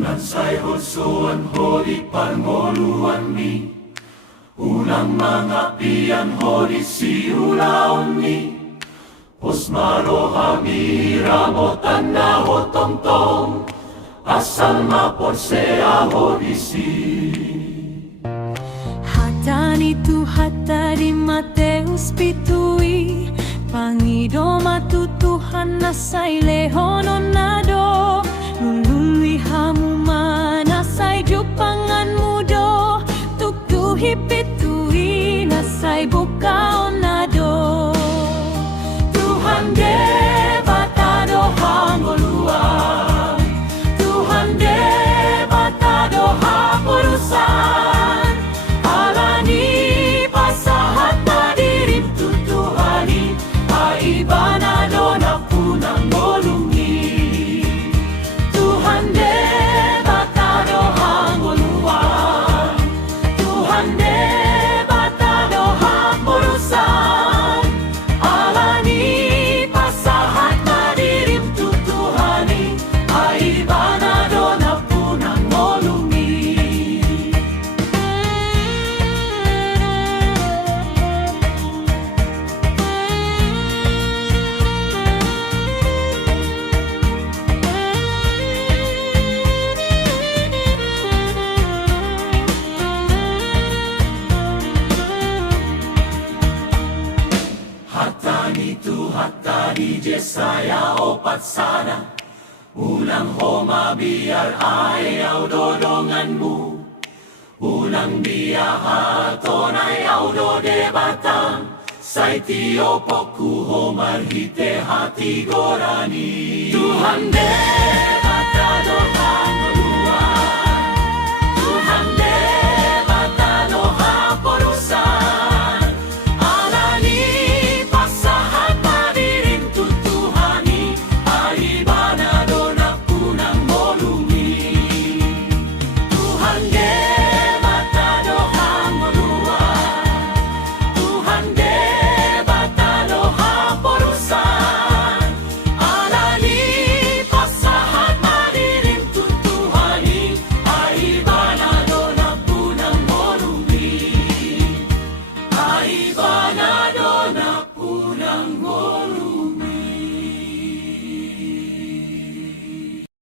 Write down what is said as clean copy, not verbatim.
Tunan say hosuan holi pangoluan mi Unang mga piyan holi si ulaon mi Posmaro hamira mo tanda ho tong Asal maporsea holi si Hatani tu hatari Mateus pitui Pangido matutuhan na say lehonon nado Lului hamuma na say jupangan mudo Tuktuhi pitui na say bukaon nado Tuhan de batado hangoluan Tuhan de batado hapurusan Alani pasahat na dirim tutuhani Aibanado na punang molungi Tuhan de batado hangoluan Tuhan de batado hapurusan Alani pasahat na dirim tutuhani Aibanado na punang molungi Hatani tu hatani jesaya opat sana Unang homa biar ayaw dodonganmu Unang biyahaton ayaw do debatan Say tiopoku homarhite hati gorani Tuhan de